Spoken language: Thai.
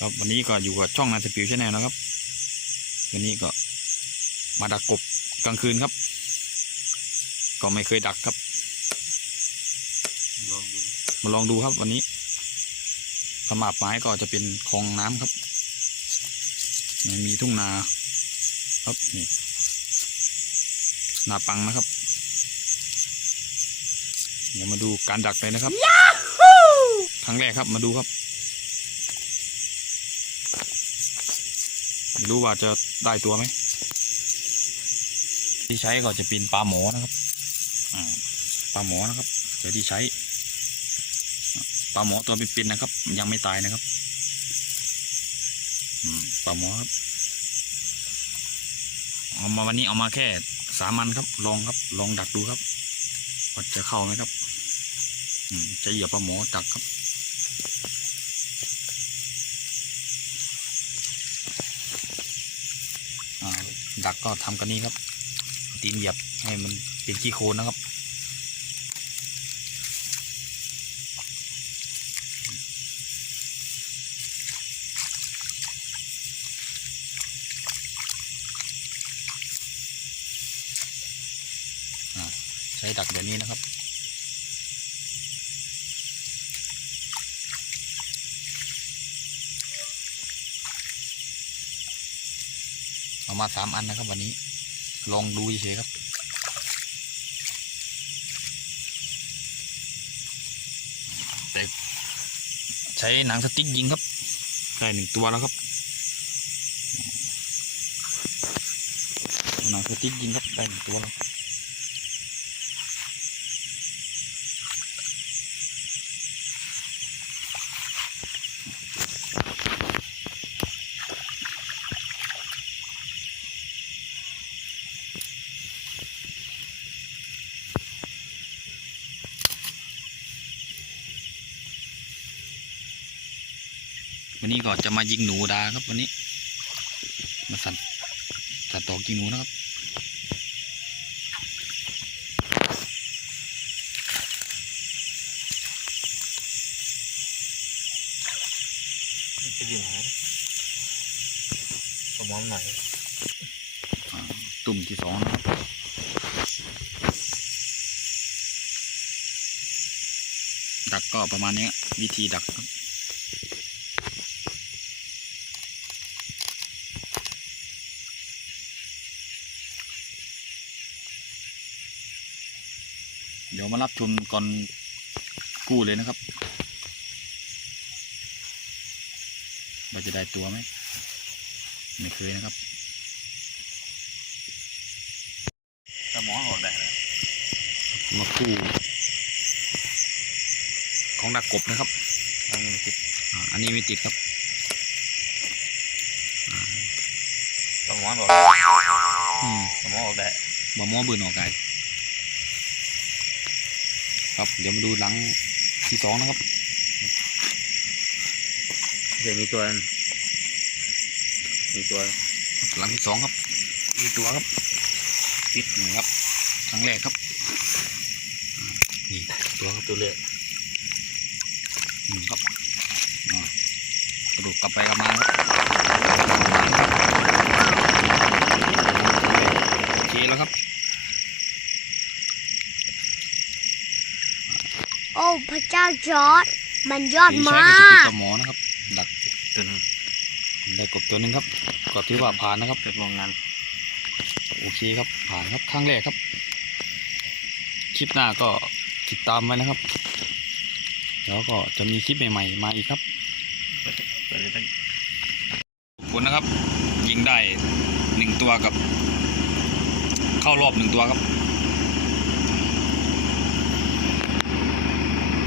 ครับวันนี้ก็อยู่กับช่องนาสปิวชาแนลนะครับ วันนี้ก็มาดักกบกลางคืนครับ ก็ไม่เคยดักครับลองดูมาลองดูครับวันนี้ขมาบไม้ก็จะเป็นคลองน้ำครับไม่มีทุ่งนาครับนี่นาปังนะครับ เดี๋ยวมาดูการดักเลยนะครับ ครั้งแรกครับมาดูครับ ไม่รู้ว่าจะได้ตัวไหม ที่ใช้ก็จะเป็นปลาหมอนะครับอ่าปลาหมอนะครับเดี๋ยวที่ใช้ปลาหมอตัวเป็นๆนะครับ ยังไม่ตายนะครับอืมปลาหมอครับเอามาวันนี้เอามาแค่สามันครับ ลองครับ ลองดักดูครับว่าจะเข้าไหมครับอืมจะเหยียบปลาหมอดักครับอ่า ดักก็ทำกันนี้ครับ ตีนเหยียบให้มันเป็นขี้โคลนนะครับ ใช้ดักแบบนี้นะครับ เอามาสามอันนะครับวันนี้ ลองดูเฉยครับ ใช้หนังสติ๊กยิงครับ ได้หนึ่งตัวแล้วครับ หนังสติ๊กยิงครับได้หนึ่งตัวแล้ว วันนี้ก็จะมายิงหนูดาครับวันนี้ มาสั่นสั่นตอกยิงหนูนะครับจะดินหายสมองหน่อยอ่าตุ่มที่สองนะครับดักก็ประมาณนี้วิธีดักครับ เดี๋ยวมารับชมก่อนกู้เลยนะครับว่าจะได้ตัวไหมไม่เคยนะครับสมองออกได้แล้วมาคู่ของดักกบนะครับตั้งมือคิดอ่าอันนี้ไม่ติดครับสมองออกอืมสมองออกได้บะม้อบืนออกไกล ครับ เดี๋ยวมาดูหลังที่สองนะครับเดี๋ยวมีตัวนั้นมีตัว หลังที่สองครับ มีตัวครับติดหนึ่งครับครั้งแรกครับอ่านี่ตัวครับตัวเลือกหนึ่งครับอ่ากระดูกกลับไปกลับมาครับโอเคแล้วครับ โอ้พระเจ้าจอร์ดมันยอดที่มาใช้ก็จะเป็นกปลาหมอนะครับ ดักตัวนึงได้กบตัวหนึ่งครับก็ถือว่าผ่านนะครับเป็นโรงงานโอเคครับ ผ่านครับครั้งแรกครับ คลิปหน้าก็ติดตามไว้นะครับแล้วก็จะมีคลิปใหม่ๆมาอีกครับเปิดได้ขอบคุณนะครับ ยิงได้หนึ่งตัวกับ เข้ารอบหนึ่งตัวครับ